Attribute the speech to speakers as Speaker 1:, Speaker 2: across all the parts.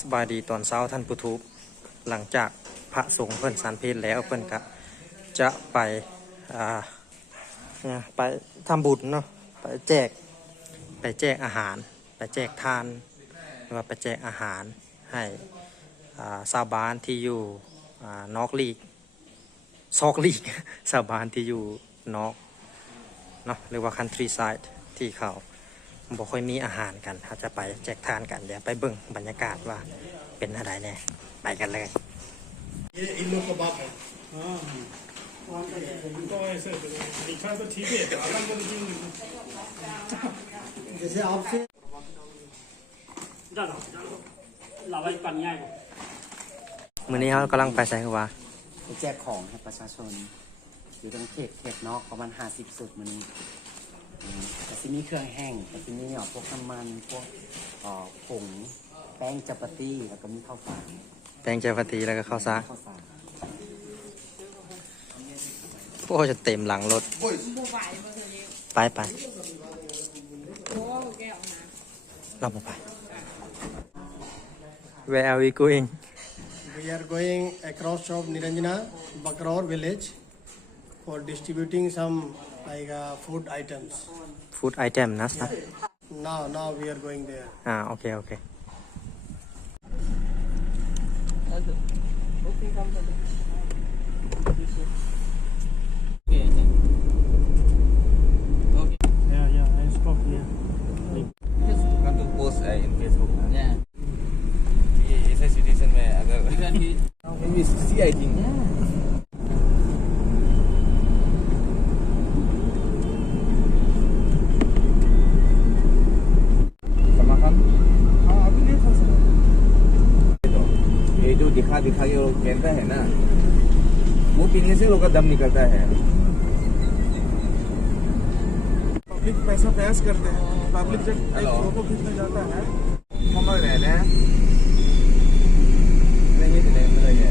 Speaker 1: สบายดีตอนเช้าท่านผู้ทุบหลังจากพระสงฆ์เพิ่อนสารเพลแล้วเพิ่อนก็จะไปอ่าไปทำบุญเนาะไปแจกไปแจกอาหาร ไปแจกทานหรือว่าไปแจกอาหารให้อ่าชาวบ้านที่อยู่นอกลีกซอกลีกชาวบ้านที่อยู่นอกเนาะหรือว่า countryside ที่เขา บ่ค่อยมีอาหารกันเขาจะไปแจกทานกันเดี๋ยวไปเบิ่งบรรยากาศว่าเป็นอะไรเนี่ยไปกันเลย
Speaker 2: เมื่
Speaker 1: อนี้เขากำลังไปใส่คือว่า
Speaker 3: แจกของให้ประชาชน อยู่ตรงเขตเขตนอกประมาณห้าสิบสุดมื่อนี้ แต่ที่นี่เครื่องแห้งแต่ที่นี่เนี่ยพวกน้ำมันพวกเอ่อผงแป้งจัปาตี้แล้วก็มีข้าวสาร
Speaker 1: แตงเจฟาตีแล้วก็ข้าวซา
Speaker 3: ข้าวสาร
Speaker 1: พวกจะเต็มหลังรถไปไปเราไป Where are we going
Speaker 4: we are going across of Niranjana Bakraur village for distributing some like uh, food items.
Speaker 1: Food item, Nasta?
Speaker 4: Now, now we are going there.
Speaker 1: Ah, okay, okay. Okay, come.
Speaker 2: ये
Speaker 5: जो दिखा दिखा के लोग कहता है ना वो पीने से लोग का दम निकलता है
Speaker 2: पब्लिक पैसा बहस करते हैं पब्लिक जब एक
Speaker 5: हेलो।
Speaker 2: फोटो खींचने जाता है
Speaker 5: không bao giờ nè đây như thế này đây nè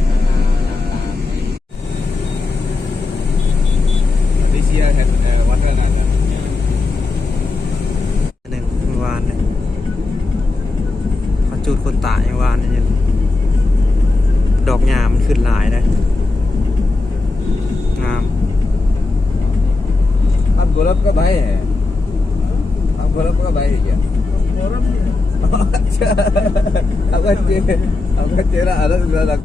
Speaker 5: this year has uh, one year now
Speaker 1: หนึ่งเมื่อวานเนี่ยเขาจูดคนตายเมื่อวานเนี่ยด องามมันขึ้นหลายเลยงาม
Speaker 5: อับกุลับก็ใบอับกุลับก็ใบอีก
Speaker 1: อะ Aku kecil, aku kecil ada sembilan.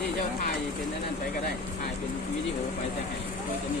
Speaker 6: นี่เจ้าถ่ายเป็นนั่นไปก็ได้ถ่ายเป็นวิดีโอไปแต่ให้ไว้จะนี่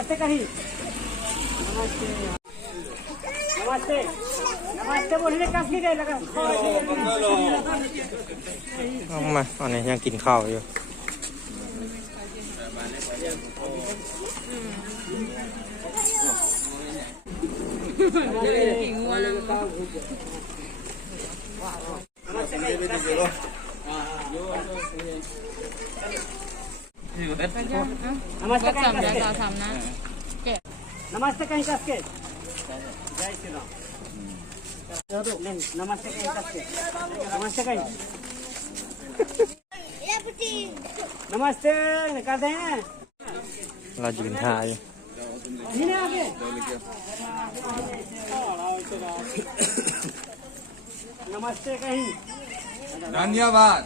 Speaker 7: नमस्ते कही नमस्ते नमस्ते नमस्ते बोलने कस की गए लगा
Speaker 1: เอามาอันนี้ยังกินข้าวอยู่
Speaker 7: नमस्ते નમસ્તે નમસ્તે કઈ કસકે
Speaker 1: જય શ્રી રામ નમસ્તે કઈ કસકે નમસ્તે કઈ નમસ્તે
Speaker 7: નિકાલ નમસ્તે કહી ધન્યવાદ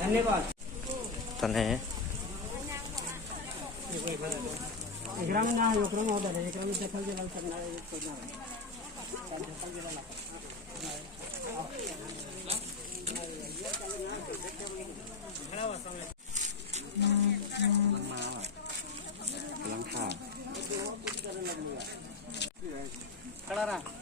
Speaker 5: धन्यवाद।
Speaker 1: तने।
Speaker 7: एकरा में ना एकरा में होदर एकरा में देखल जेला करना है इसको ना खड़ा रहा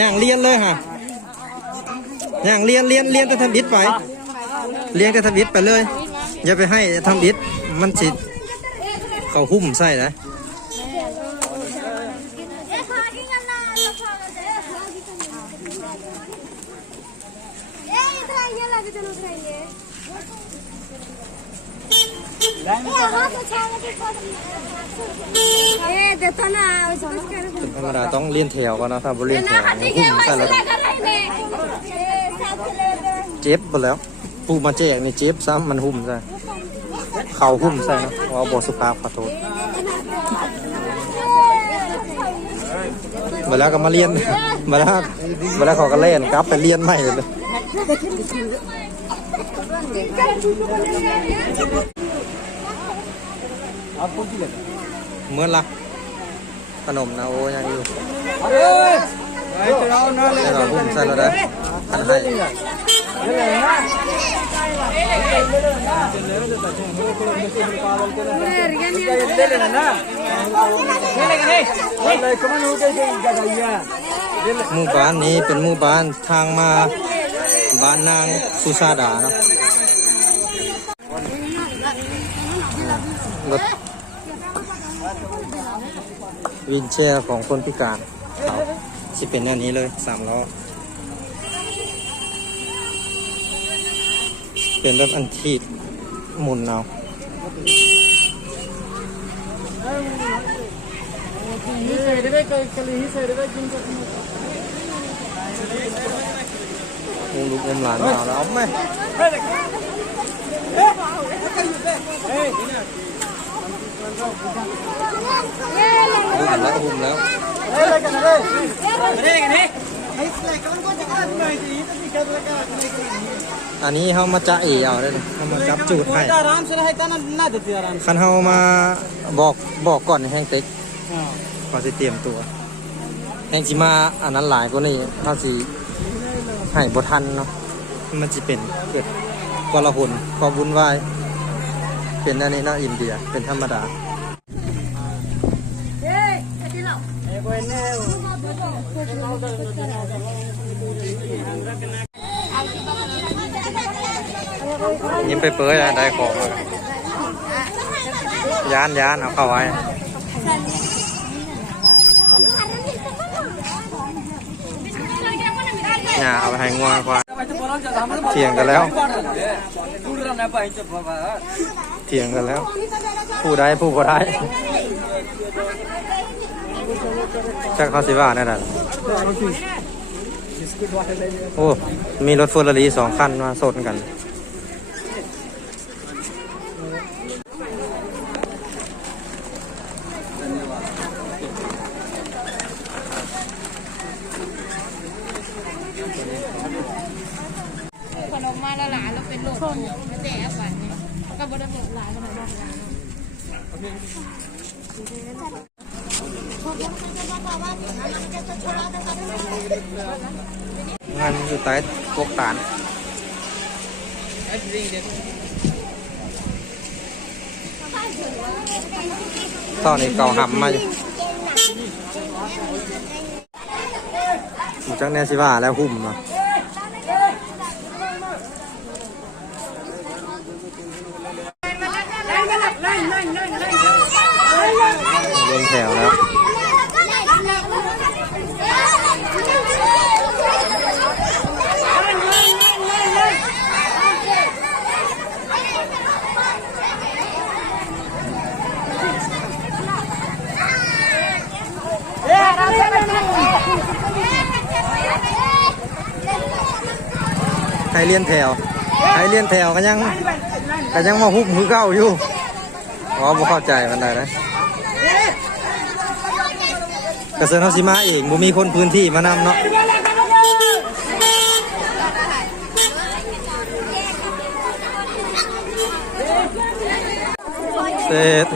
Speaker 1: ย่างเลียนเลยฮะย่างเลียนเลียนเลียนแต่ทำอิดไปเลียนแต่ทำอิดไปเลย อย่าไปให้ทำอิดมันสิเขาหุ้มใส่นะ ธรรมดาต้องเลียนแถวก่อนนะถ้าบ่เลียนแถวใส่แล้วเจ็บไปแล้วผู้มาแจกนี่เจ็บซ้ำมันหุ่มใช่เข่าหุ่มใช่นะเอาบอสุภาพขอโทษมาแล้วก็มาเรียนมาแล้วมาแล้วขอก็เล่นกลับไปเรียนใหม่เลยเมื่อลร นมนะโอ้ยังอยู่แต่เราหุ้มใส่แล้วได้อันให้หมู่บ้านนี้เป็นหมู่บ้านทางมาบ้านนางสุชาดาเนาะ วินแชร์ของคนพิการเขาสิเป็นแนวนี้เลยสามล้อ เป็นแบบอันที่หมุนเอาอุ้มลูกอุ้มหลานมาเอาแล้วเอาไหม หัอันนี้เขามาจะเอเอาได้เลยเขามาจับจูดให้ขันเขามาบอกบอกก่อนแห้งเต็กพอจะเตรียมตัวแห้งจีมาอันนั้นหลายกว่นี่เขาสิให้บทันเนาะมันจะเป็นเกิดกลาหุนความวุ่นวายเป็นอันนี้เนาอินเดียเป็นธรรมดา ยิ้มไปเปื่อยได้ของยานยานเอาเข้าไว้เนี่ยเอาไปให้งัวกว่าเถียงกันแล้ว เถียงกันแล้ว ผู้ได้ผู้บ่ได้ จักเขาสิว่าแน่นอนโอ้ มีรถเฟอร์รารี่สองคันมาสนกัน
Speaker 8: ขนมมาละหลานเราเป็นโรคไม่แต่ฝันนี่ก็บ่ได้บอกหลานก็ไม่บอกหลาน
Speaker 1: งานอยู่ใต้พวกตานตอนนี้เก่าหำมาอยู่จังแน่สิว่าแล้วหุ่มเนาะเล่นแถวแล้ว ให้ เลียนแถวให้เลียนแถวก็ยังก็ยังมาหุบมือเก้าอยู่อ๋อบ่เข้าใจมันได้นะกระเซินเฮาสิมาเองบ่มีคนพื้นที่มานำเนาะเสร็จ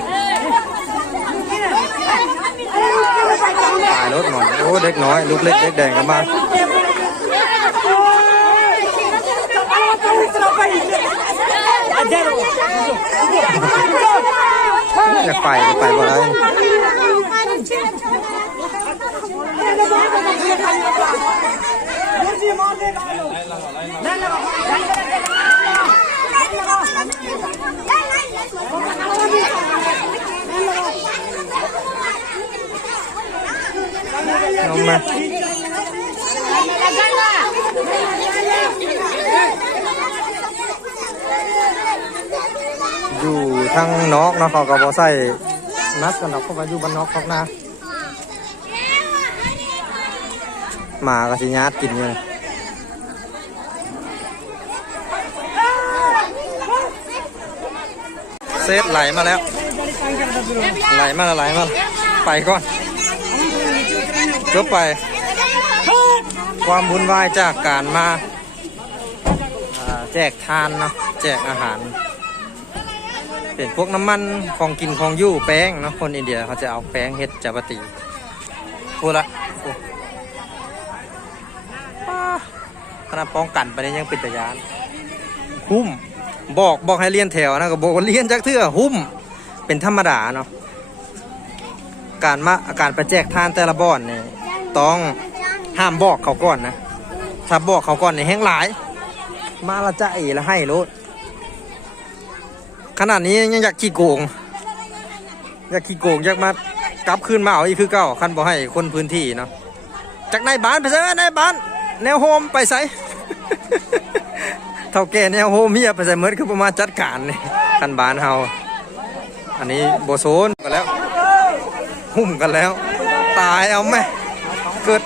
Speaker 1: ตายรถหมดโอ้เด็กน้อย ลูกเล็กเด็กแดงกันมา อยากไปก็ไปบ่ได้น้ อยู่ทางนอกเนาะเขาก็บ่ใส่นัดกันดอกเพราะว่าอยู่บ้านนอกเขานาหมาก็สิญาติกินอยู่นี่เซตไหลมาแล้ว ไหลมาแล้วไหลมาไปก่อนจบไป ความบุญวายจากการมาอ่าแจกทานเนาะแจกอาหาร เป็นพวกน้ำมันของกินของยู่แป้งเนาะคนอินเดียเขาจะเอาแป้งเฮ็ดจาปตีพูดละพูดป้าขนาดป้องกันไปนี่ยังเป็นตะยานหุ้มบอกบอกให้เลียนแถวนะก็บอกว่าเลียนจักเทื่อหุ้มเป็นธรรมดาเนาะการมาอาการไปแจกทานแต่ละบ่อนนี่ต้องห้ามบอกเขาก่อนนะ ถ้าบอกเขาก่อนเนี่ยแห้งหลาย มาละจะอีละให้รถ ขนาดนี้ยังอยากขี้โกง อยากขี้โกงอยากมากลับคืนมาเอาอีกคือเก่าคันบอกให้คนพื้นที่เนาะจากนายบ้านไปใส่นายบ้าน แนวโฮมไปใส่เท่าแก่แนวโฮมเมียไปใส่เมิดคือประมาณจัดการนี่คันบ้านเฮาอันนี้โบโซนกันแล้ว หุ่มกันแล้ว ตายเอาไหมเกิด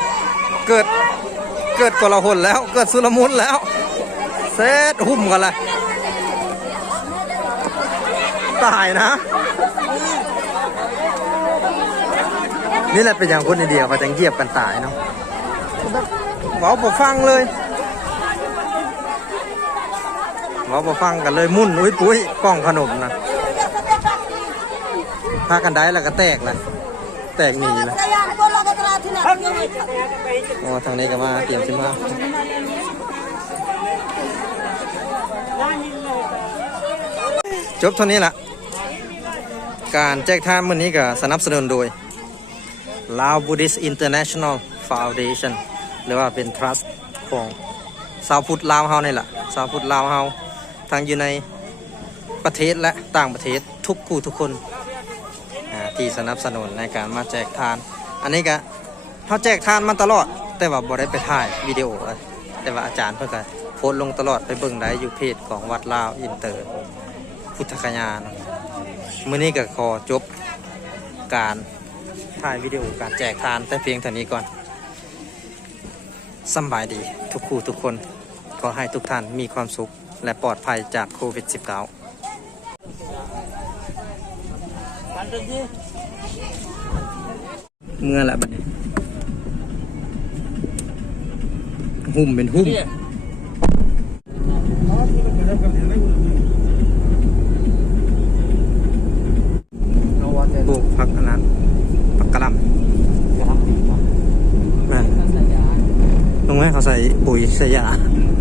Speaker 1: เกิดเกิดกลาหนแล้ว เกิดสุลมุนแล้วเซตหุ่มกันละ ตายนะ นี่แหละเป็นอย่างคนอินเดียเขาจะเงียบกันตายเนาะเว้าบ่ฟังเลยเว้าบ่ฟังกันเลยมุ่นอุ้ยปุ้ยกล้องขนมนะพากันได้แล้วก็แตกเลยแตกหนีเลยโอ้ทางนี้ก็มาเตรียมสิมาจบเท่านี้ละ การแจกทานมื้อนี้ก็สนับสนุนโดย Lao Buddhist International Foundation หรือว่าเป็น trust ของสาวพุทธลาวเฮานี่แหละสาวพุทธลาวเฮาทั้งอยู่ในประเทศและต่างประเทศทุกผู้ทุกคนที่สนับสนุนในการมาแจกทาน อันนี้ก็เขาแจกทานมาตลอด แต่ว่าบ่ได้ไปถ่ายวิดีโอ แต่ว่าอาจารย์เพิ่นก็โพสลงตลอดไปเบิ่งได้อยู่เพจของวัดลาวอินเตอร์ พุทธคยานะ มื้อนี้ก็ขอจบการถ่ายวิดีโอการแจกทานแต่เพียงเท่านี้ก่อนสำบายดีทุกคู่ทุกคนขอให้ทุกท่านมีความสุขและปลอดภัยจากโควิด -19 เมื่อละบัดนี้หุ่มเป็นหุ่มปลูกผักอันนั้นผักกะหล่ำ เขา